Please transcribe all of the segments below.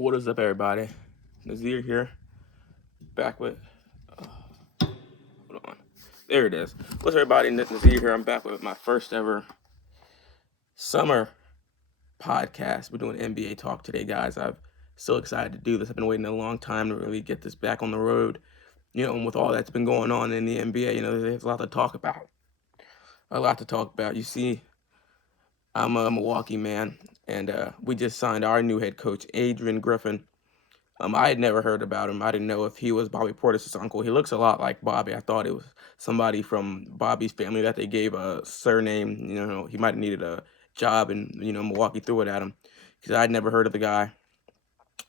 What is up, everybody? Nazir here, back with. Hold on. There it is. What's up, everybody? Nazir here. I'm back with my first ever summer podcast. We're doing NBA talk today, guys. I'm so excited to do this. I've been waiting a long time to really get this back on the road. And with all that's been going on in the NBA, there's a lot to talk about. You see, I'm a Milwaukee man, and we just signed our new head coach, Adrian Griffin. I had never heard about him. I didn't know if he was Bobby Portis' uncle. He looks a lot like Bobby. I thought it was somebody from Bobby's family that they gave a surname. He might have needed a job, and Milwaukee threw it at him because I'd never heard of the guy.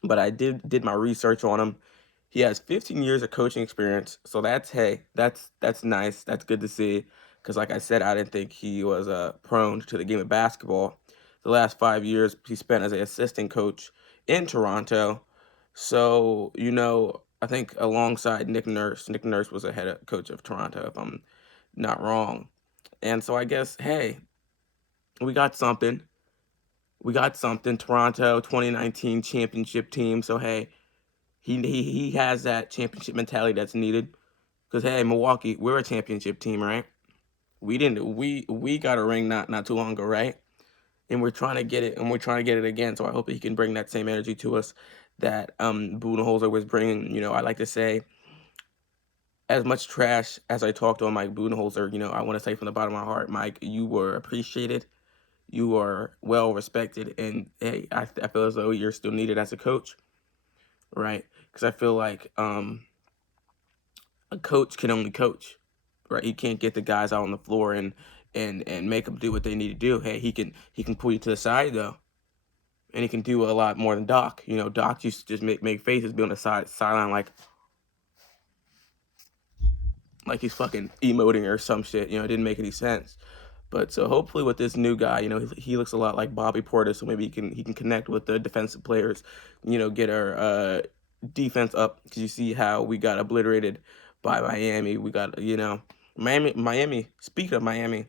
But I did my research on him. He has 15 years of coaching experience, so that's nice. That's good to see. Because like I said, I didn't think he was prone to the game of basketball. The last 5 years he spent as an assistant coach in Toronto. So, I think alongside Nick Nurse was a head coach of Toronto, if I'm not wrong. And so I guess, hey, we got something. Toronto 2019 championship team. So, hey, he has that championship mentality that's needed. Because, hey, Milwaukee, we're a championship team, right? We got a ring not too long ago, right? And we're trying to get it, and we're trying to get it again. So I hope that he can bring that same energy to us that Budenholzer was bringing. I like to say, as much trash as I talked on Mike Budenholzer, I want to say from the bottom of my heart, Mike, you were appreciated, you are well respected, and hey, I feel as though you're still needed as a coach, right? Because I feel like a coach can only coach, right? He can't get the guys out on the floor and make them do what they need to do. Hey, he can pull you to the side though. And he can do a lot more than Doc. Doc used to just make faces, be on the sideline like he's fucking emoting or some shit. It didn't make any sense. But so hopefully with this new guy, he looks a lot like Bobby Portis, so maybe he can connect with the defensive players, get our defense up, because you see how we got obliterated by Miami. We got Miami. Speaking of Miami,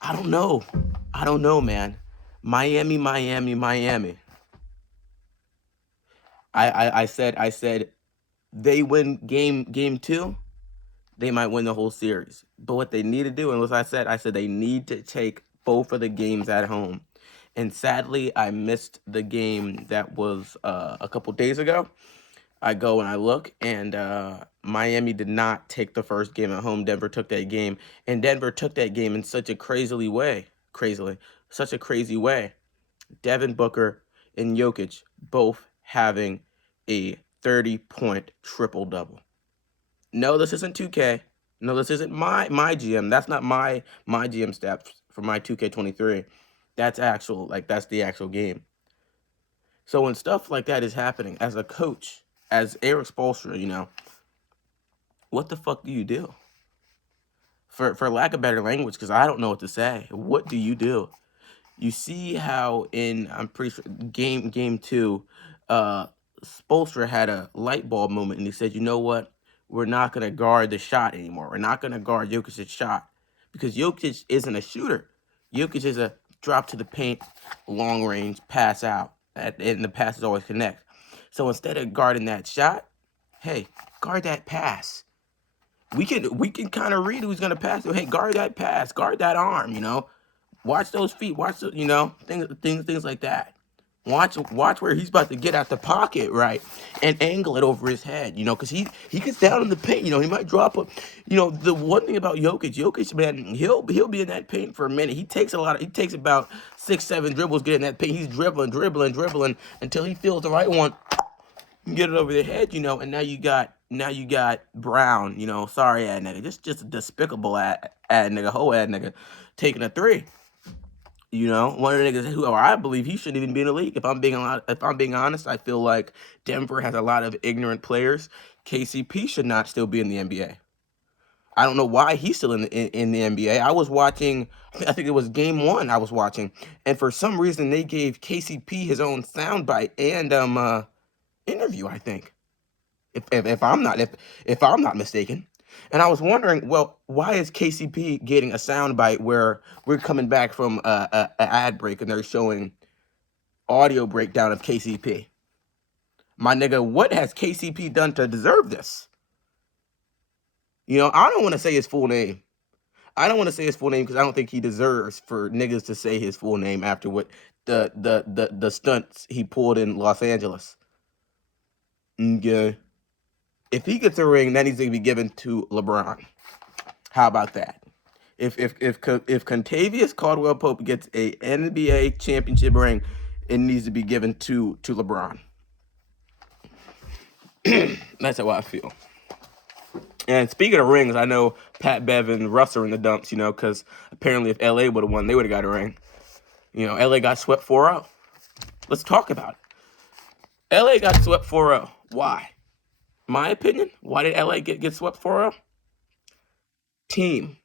I don't know, man. Miami. I said they win game 2, they might win the whole series. But what they need to do, and as I said they need to take both of the games at home. And sadly, I missed the game that was a couple days ago. I go and I look, and Miami did not take the first game at home. Denver took that game, and Denver took that game in such a crazy way. Devin Booker and Jokic both having a 30-point triple-double. No, this isn't 2K. No, this isn't my GM. That's not my GM stats for my 2K23. That's that's the actual game. So when stuff like that is happening, as a coach, as Erik Spoelstra, what the fuck do you do? For lack of better language, because I don't know what to say. What do you do? You see how I'm pretty sure game 2, Spoelstra had a light bulb moment, and he said, you know what? We're not going to guard the shot anymore. We're not going to guard Jokic's shot, because Jokic isn't a shooter. Jokic is a drop to the paint, long range, pass out, and the passes always connect. So instead of guarding that shot, hey, guard that pass. We can kind of read who's going to pass. Hey, guard that pass, guard that arm, Watch those feet. Watch the, things like that. Watch where he's about to get out the pocket, right, and angle it over his head, because he gets down in the paint. He might drop a, the one thing about Jokic, man, he'll be in that paint for a minute. He takes about 6-7 dribbles, get in that paint. He's dribbling until he feels the right one. Get it over their head, and now you got Brown, sorry ad nigga, just a despicable ad nigga, whole ad nigga, taking a 3. One of the niggas who, or I believe he shouldn't even be in the league. If I'm being honest, I feel like Denver has a lot of ignorant players. KCP should not still be in the NBA. I don't know why he's still in the NBA. I was watching, I think it was game 1 I was watching, and for some reason they gave KCP his own soundbite and interview, I think. If I'm not mistaken. And I was wondering, well, why is KCP getting a soundbite where we're coming back from a ad break and they're showing audio breakdown of KCP. My nigga, what has KCP done to deserve this? You know, I don't want to say his full name. I don't want to say his full name because I don't think he deserves for niggas to say his full name after what the stunts he pulled in Los Angeles. Okay. If he gets a ring, that needs to be given to LeBron. How about that? If Contavious Caldwell Pope gets a NBA championship ring, it needs to be given to LeBron. That's how I feel. And speaking of rings, I know Pat Bev and Russ are in the dumps, you know, because apparently if LA would have won, they would have got a ring. You know, LA got swept 4-0. Let's talk about it. LA got swept 4-0. Why? My opinion, why did LA get swept 4-0? Team.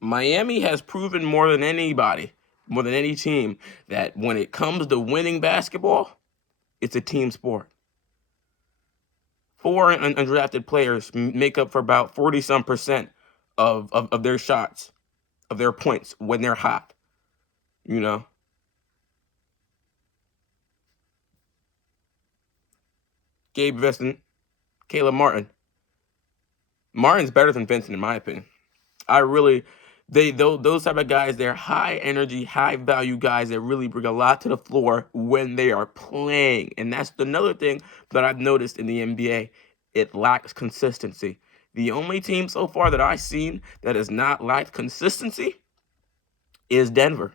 Miami has proven more than anybody, more than any team, that when it comes to winning basketball, it's a team sport. 4 undrafted players make up for about 40-some% of their shots, of their points when they're hot. You know? Gabe Vincent, Caleb Martin. Martin's better than Vincent, in my opinion. Those type of guys, they're high energy, high value guys that really bring a lot to the floor when they are playing. And that's another thing that I've noticed in the NBA. It lacks consistency. The only team so far that I've seen that has not lacked consistency is Denver.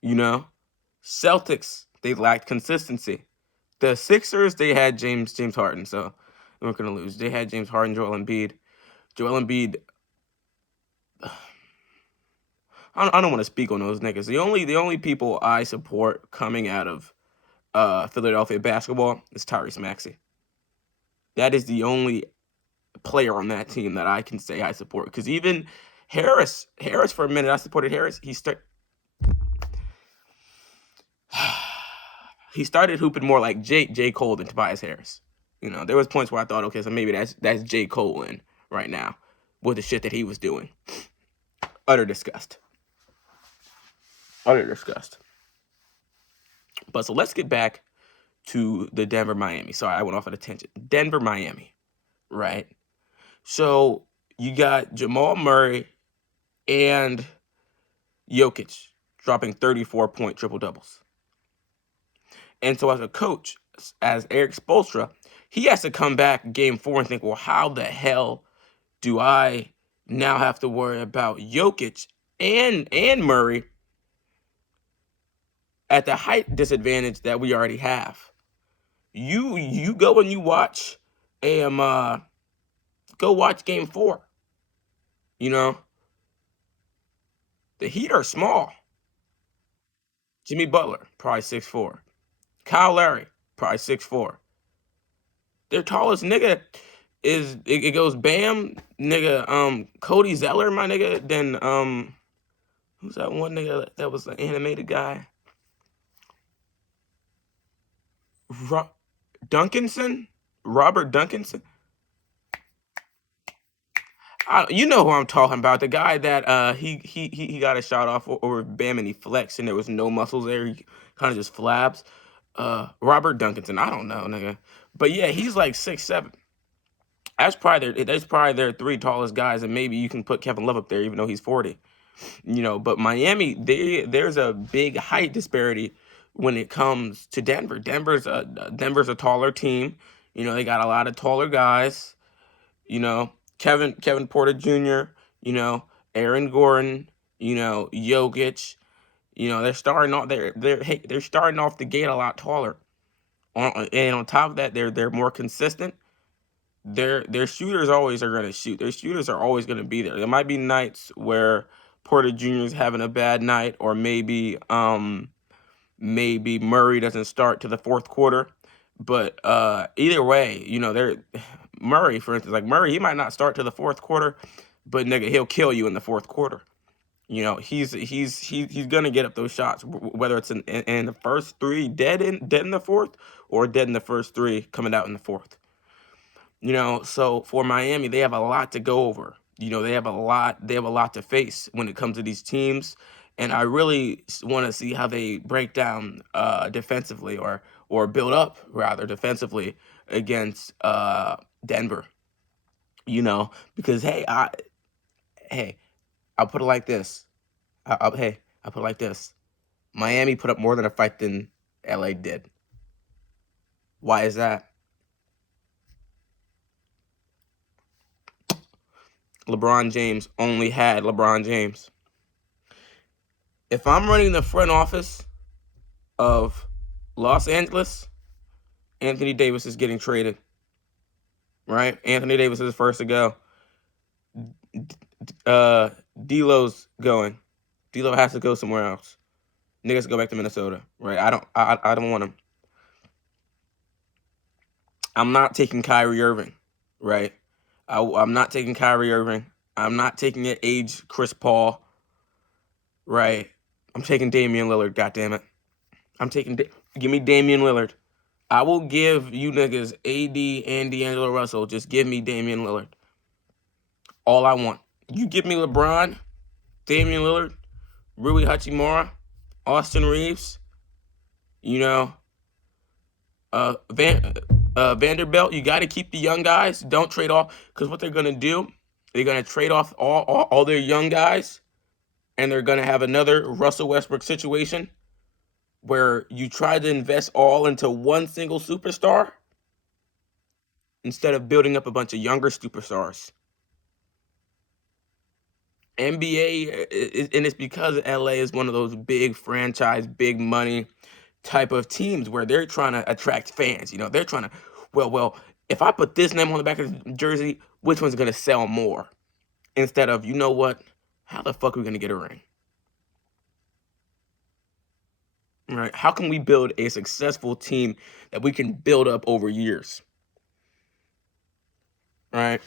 You know, Celtics, they lacked consistency. The Sixers, they had James Harden, so they weren't gonna lose. They had James Harden, Joel Embiid. Joel Embiid, I don't want to speak on those niggas. The only people I support coming out of Philadelphia basketball is Tyrese Maxey. That is the only player on that team that I can say I support. Because even Harris for a minute, I supported Harris. He started hooping more like J. Cole than Tobias Harris. You know, there was points where I thought, okay, so maybe that's J. Cole in right now with the shit that he was doing. Utter disgust. Utter disgust. But so let's get back to the Denver-Miami. Sorry, I went off at a tangent. Denver-Miami, right? So you got Jamal Murray and Jokic dropping 34-point triple-doubles. And so as a coach, as Eric Spoelstra, he has to come back game 4 and think, well, how the hell do I now have to worry about Jokic and Murray at the height disadvantage that we already have? You go and you watch go watch game 4. You know, the Heat are small. Jimmy Butler, probably 6'4". Kyle Lowry, probably 6'4". Their tallest nigga is it goes Bam, nigga, Cody Zeller, my nigga, then who's that one nigga that was an animated guy? Duncanson? Robert Duncanson? You know who I'm talking about. The guy that he got a shot off over Bam and he flexed and there was no muscles there. He kind of just flabs. Robert Duncanson. I don't know, nigga. But yeah, he's like 6'7". That's probably their 3 tallest guys, and maybe you can put Kevin Love up there, even though he's 40. You know, but Miami, there's a big height disparity when it comes to Denver. Denver's a taller team. You know, they got a lot of taller guys. You know, Kevin Porter Jr., you know, Aaron Gordon, you know, Jokic, you know, they're starting off the gate a lot taller. And on top of that, they're more consistent. Their shooters always are gonna shoot. Their shooters are always gonna be there. There might be nights where Porter Jr. is having a bad night, or maybe Murray doesn't start to the fourth quarter. But either way, you know, Murray, for instance, like Murray, he might not start to the fourth quarter, but nigga, he'll kill you in the fourth quarter. You know, he's gonna get up those shots, whether it's in the first 3 dead in the fourth, or dead in the first 3 coming out in the fourth. You know, so for Miami, they have a lot to go over. You know, they have a lot to face when it comes to these teams. and I really want to see how they break down defensively, or build up rather defensively against Denver. You know, because hey, I'll put it like this. I'll put it like this. Miami put up more than a fight than LA did. Why is that? LeBron James only had LeBron James. If I'm running the front office of Los Angeles, Anthony Davis is getting traded. Right? Anthony Davis is first to go. D'Lo's going. D'Lo has to go somewhere else. Niggas go back to Minnesota. Right? I don't want him. I'm not taking Kyrie Irving. Right? I'm not taking Kyrie Irving. I'm not taking an age Chris Paul. Right? I'm taking Damian Lillard, goddammit. Give me Damian Lillard. I will give you niggas AD and D'Angelo Russell. Just give me Damian Lillard. All I want. You give me LeBron, Damian Lillard, Rui Hachimura, Austin Reeves, you know, Vanderbilt. You got to keep the young guys. Don't trade off, because what they're going to do, they're going to trade off all their young guys, and they're going to have another Russell Westbrook situation where you try to invest all into one single superstar instead of building up a bunch of younger superstars. NBA, and it's because LA is one of those big franchise, big money type of teams where they're trying to attract fans. You know, they're trying to, well, if I put this name on the back of the jersey, which one's going to sell more? Instead of, you know what, how the fuck are we going to get a ring? Right? How can we build a successful team that we can build up over years? Right?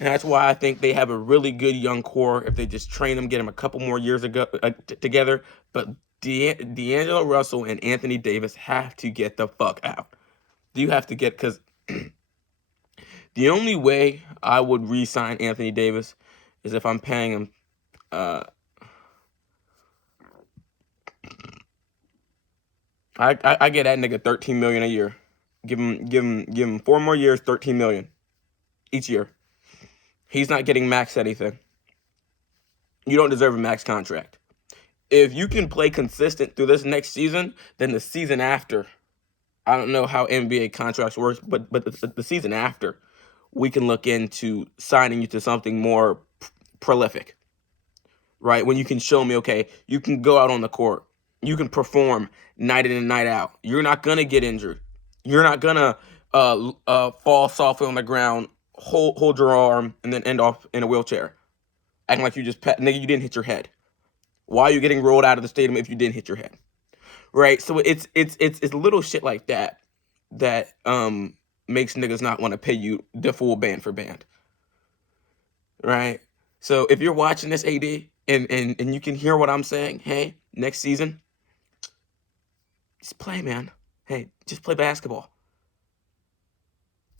And that's why I think they have a really good young core if they just train them, get them a couple more years together. But D'Angelo Russell and Anthony Davis have to get the fuck out. You have to get, because the only way I would re-sign Anthony Davis is if I'm paying him I get that nigga $13 million a year. Give him 4 more years, $13 million each year. He's not getting max anything. You don't deserve a max contract. If you can play consistent through this next season, then the season after, I don't know how NBA contracts work, but the season after, we can look into signing you to something more prolific. Right? When you can show me, okay, you can go out on the court. You can perform night in and night out. You're not going to get injured. You're not going to fall softly on the ground, hold your arm, and then end off in a wheelchair. Acting like you just, nigga, you didn't hit your head. Why are you getting rolled out of the stadium if you didn't hit your head? Right? So it's little shit like that makes niggas not want to pay you the full band for band. Right? So if you're watching this, AD, and you can hear what I'm saying, hey, next season, just play, man. Hey, just play basketball.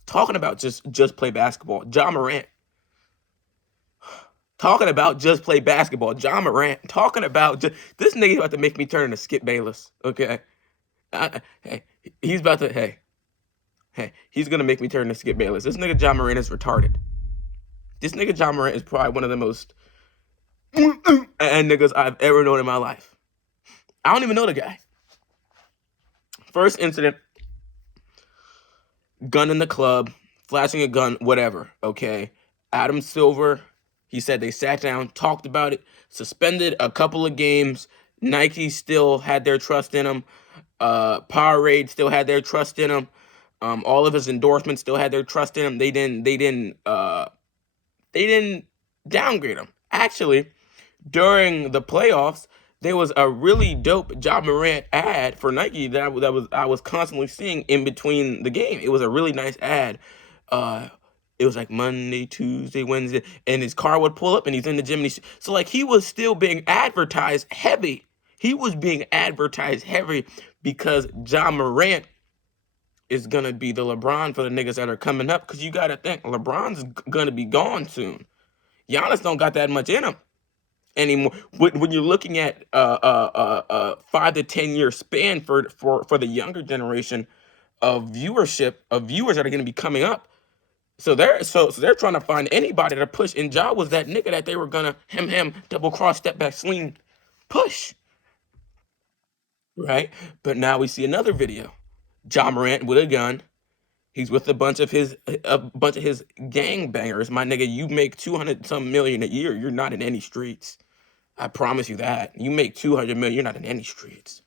Talking about just play basketball. Ja Morant. Talking about just play basketball. Ja Morant. Talking about this nigga about to make me turn into Skip Bayless. Okay. Hey, he's about to, hey, he's going to make me turn into Skip Bayless. This nigga Ja Morant is retarded. This nigga Ja Morant is probably one of the most and niggas I've ever known in my life. I don't even know the guy. First incident, gun in the club, flashing a gun, whatever, okay? Adam Silver, he said they sat down, talked about it, suspended a couple of games. Nike still had their trust in him. Powerade still had their trust in him. All of his endorsements still had their trust in him. They didn't downgrade him. Actually, during the playoffs, there was a really dope Ja Morant ad for Nike that I was constantly seeing in between the game. It was a really nice ad. It was like Monday, Tuesday, Wednesday, and his car would pull up, and he's in the gym. And so like he was still being advertised heavy. He was being advertised heavy because Ja Morant is gonna be the LeBron for the niggas that are coming up. Because you gotta think LeBron's gonna be gone soon. Giannis don't got that much in him. anymore. When you're looking at 5 to 10 year span for the younger generation of viewership of viewers that are going to be coming up. So they're trying to find anybody to push. And Ja was that nigga that they were gonna him double cross step back swing push, right? But now we see another video. Ja Morant with a gun. He's with a bunch of his gang bangers. My nigga, you make 200 some million a year. You're not in any streets. I promise you that. You make 200 million. You're not in any streets.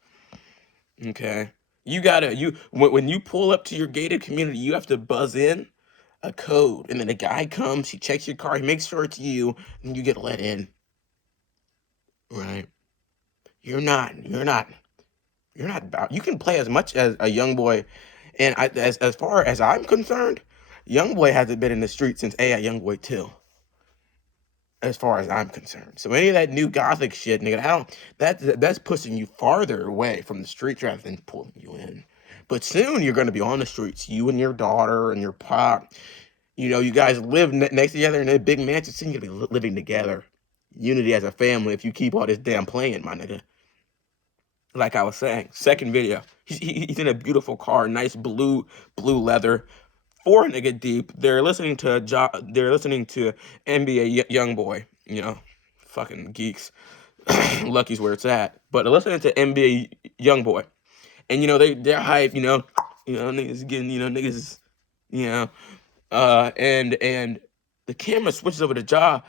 Okay. When you pull up to your gated community, you have to buzz in a code, and then a guy comes, he checks your car, he makes sure it's you, and you get let in. Right? You're not about. You can play as much as a young boy, and as far as I'm concerned, young boy hasn't been in the street since AI Young Boy 2. As far as I'm concerned, so any of that new gothic shit, nigga, I don't. That's pushing you farther away from the streets rather than pulling you in. But soon you're gonna be on the streets, you and your daughter and your pop. You guys live next to each other in a big mansion. Soon you're gonna be living together, unity as a family. If you keep all this damn playing, my nigga. Like I was saying, second video, he's in a beautiful car, nice blue leather, four nigga deep. They're listening to NBA Young Boy. Fucking geeks. Lucky's where it's at. But they're listening to NBA Young Boy, and they're hype. Niggas getting niggas, you know, and the camera switches over to Ja,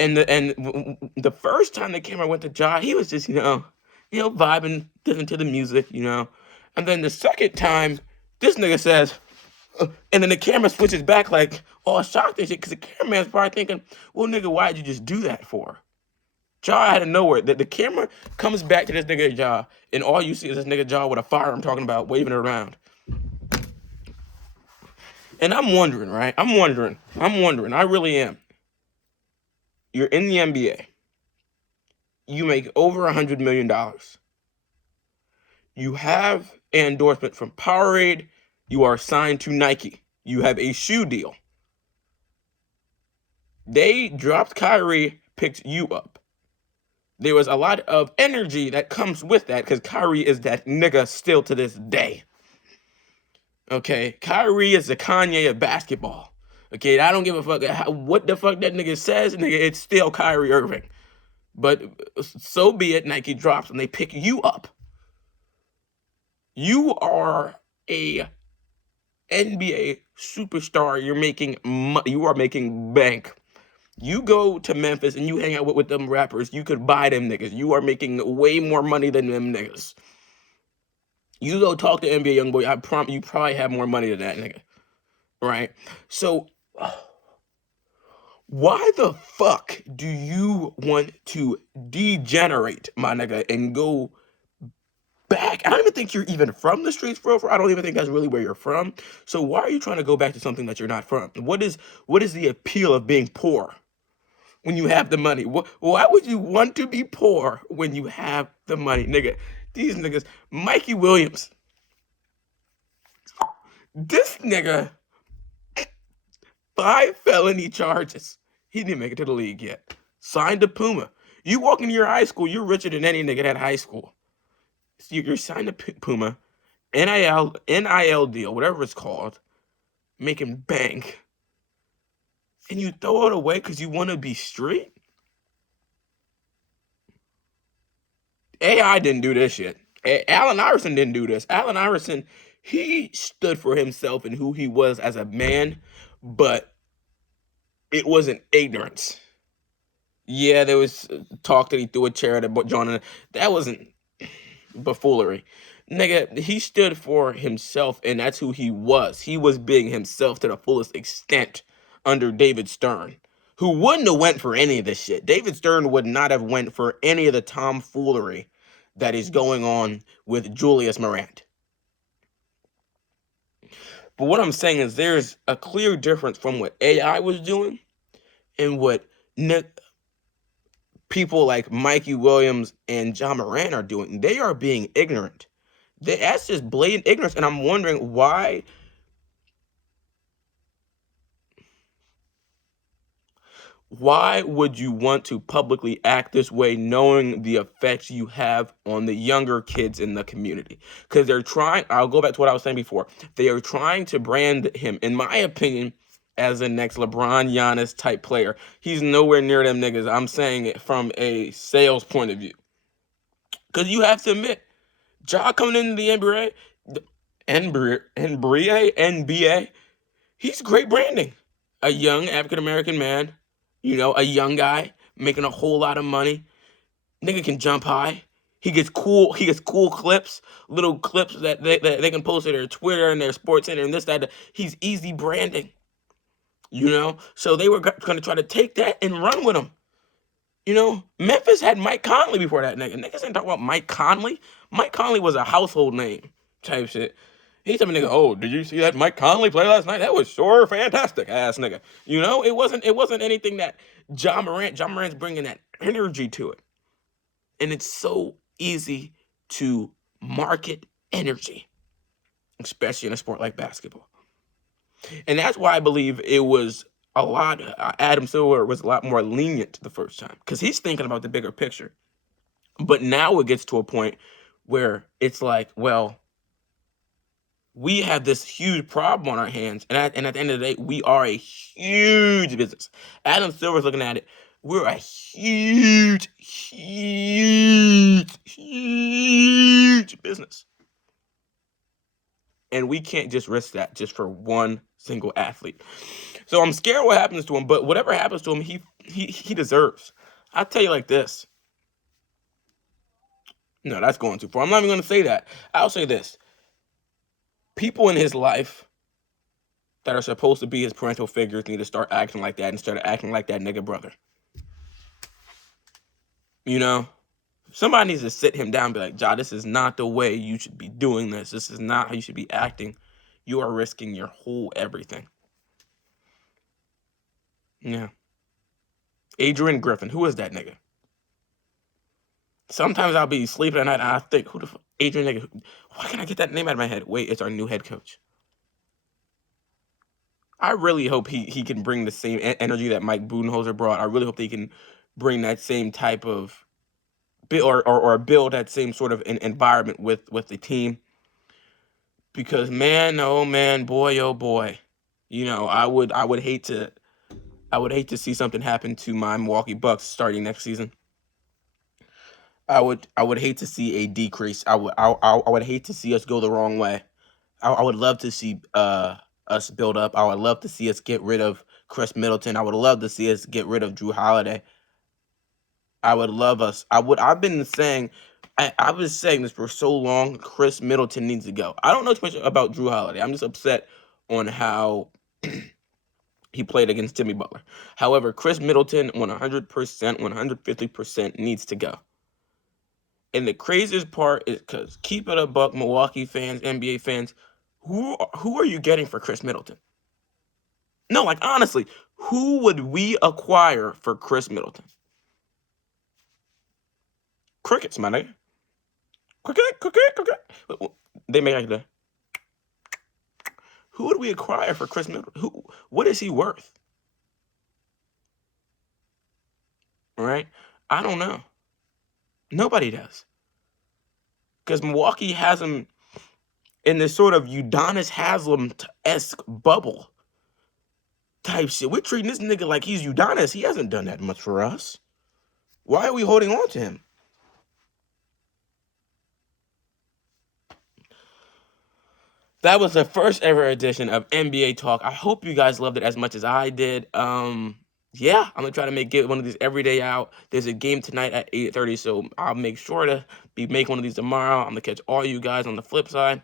and the first time the camera went to Ja, he was just vibing, listening to the music, and then the second time, this nigga says, and then the camera switches back like all shocked and shit, because the cameraman's probably thinking, well, nigga, why'd you just do that for? Ja out of nowhere, the camera comes back to this nigga Ja, and all you see is this nigga Ja with a firearm talking about waving it around. And I'm wondering, right? I'm wondering. I really am. You're in the NBA. You make over $100 million. You have an endorsement from Powerade. You are signed to Nike. You have a shoe deal. They dropped Kyrie, picked you up. There was a lot of energy that comes with that because Kyrie is that nigga still to this day. Okay, Kyrie is the Kanye of basketball. Okay, I don't give a fuck what the fuck that nigga says, nigga. It's still Kyrie Irving. But so be it. Nike drops and they pick you up. You are a NBA superstar. You are making bank. You go to Memphis and you hang out with them rappers. You could buy them niggas. You are making way more money than them niggas. You go talk to NBA Youngboy. I promise you probably have more money than that nigga. Right? So why the fuck do you want to degenerate, my nigga, and go back? I don't even think you're even from the streets, bro. I don't even think that's really where you're from. So why are you trying to go back to something that you're not from? What is the appeal of being poor when you have the money? Why would you want to be poor when you have the money, nigga? These niggas, Mikey Williams, this nigga, 5 felony charges. He didn't make it to the league yet. Signed to Puma. You walk into your high school, you're richer than any nigga at high school. So you're signed to Puma, NIL deal, whatever it's called, making bank, and you throw it away because you want to be street? AI didn't do this shit. Allen Iverson didn't do this. Allen Iverson, he stood for himself and who he was as a man, but it wasn't ignorance. Yeah, there was talk that he threw a chair at John. That wasn't buffoonery. Nigga, he stood for himself, and that's who he was. He was being himself to the fullest extent under David Stern, who wouldn't have went for any of this shit. David Stern would not have went for any of the tomfoolery that is going on with Julius Morant. But what I'm saying is there's a clear difference from what AI was doing and what people like Mikey Williams and Ja Morant are doing. They are being ignorant. That's just blatant ignorance, and I'm wondering why. Why would you want to publicly act this way knowing the effects you have on the younger kids in the community? Because they're trying, I'll go back to what I was saying before. They are trying to brand him, in my opinion, as the next LeBron Giannis type player. He's nowhere near them niggas. I'm saying it from a sales point of view. Because you have to admit, Ja coming into the NBA, he's great branding. A young African American man, a young guy making a whole lot of money. Nigga can jump high. He gets cool clips, little clips that they can post to their Twitter and their Sports Center and this, that. He's easy branding. So they were going to try to take that and run with him. Memphis had Mike Conley before that nigga. Niggas ain't talking about Mike Conley. Mike Conley was a household name type shit. He's some nigga, oh, did you see that Mike Conley play last night? That was sure fantastic, ass nigga. It wasn't anything that John Morant's bringing that energy to it. And it's so easy to market energy, especially in a sport like basketball. And that's why I believe it was Adam Silver was a lot more lenient the first time, because he's thinking about the bigger picture. But now it gets to a point where it's like, well, we have this huge problem on our hands, and at the end of the day, we are a huge business. Adam Silver's looking at it. We're a huge business. And we can't just risk that just for one single athlete. So I'm scared what happens to him, but whatever happens to him, he deserves. I'll tell you like this. No, that's going too far. I'm not even going to say that. I'll say this. People in his life that are supposed to be his parental figures need to start acting like that instead of acting like that nigga brother. Somebody needs to sit him down and be like, Ja, this is not the way you should be doing this. This is not how you should be acting. You are risking your whole everything. Yeah. Adrian Griffin. Who is that nigga? Sometimes I'll be sleeping at night and I think, who the fuck? Adrian nigga. Why can't I get that name out of my head? Wait, it's our new head coach. I really hope he can bring the same energy that Mike Budenholzer brought. I really hope they can bring that same type of or build that same sort of environment with the team. Because man, oh man, boy, oh boy, I would hate to see something happen to my Milwaukee Bucks starting next season. I would hate to see a decrease. I would hate to see us go the wrong way. I would love to see us build up. I would love to see us get rid of Chris Middleton. I would love to see us get rid of Jrue Holiday. I would love us. I've been saying, I was saying this for so long. Chris Middleton needs to go. I don't know too much about Jrue Holiday. I'm just upset on how he played against Jimmy Butler. However, Chris Middleton 100%, 150% needs to go. And the craziest part is, because keep it a buck, Milwaukee fans, NBA fans, who are you getting for Chris Middleton? No, like honestly, who would we acquire for Chris Middleton? Crickets, my nigga. Cricket. They make like the. Who would we acquire for Chris Middleton? What is he worth? Right? I don't know. Nobody does. Because Milwaukee has him in this sort of Udonis Haslem-esque bubble type shit. We're treating this nigga like he's Udonis. He hasn't done that much for us. Why are we holding on to him? That was the first ever edition of NBA Talk. I hope you guys loved it as much as I did. Yeah, I'm gonna try to get one of these every day out. There's a game tonight at 8:30, so I'll make sure to be making one of these tomorrow. I'm gonna catch all you guys on the flip side.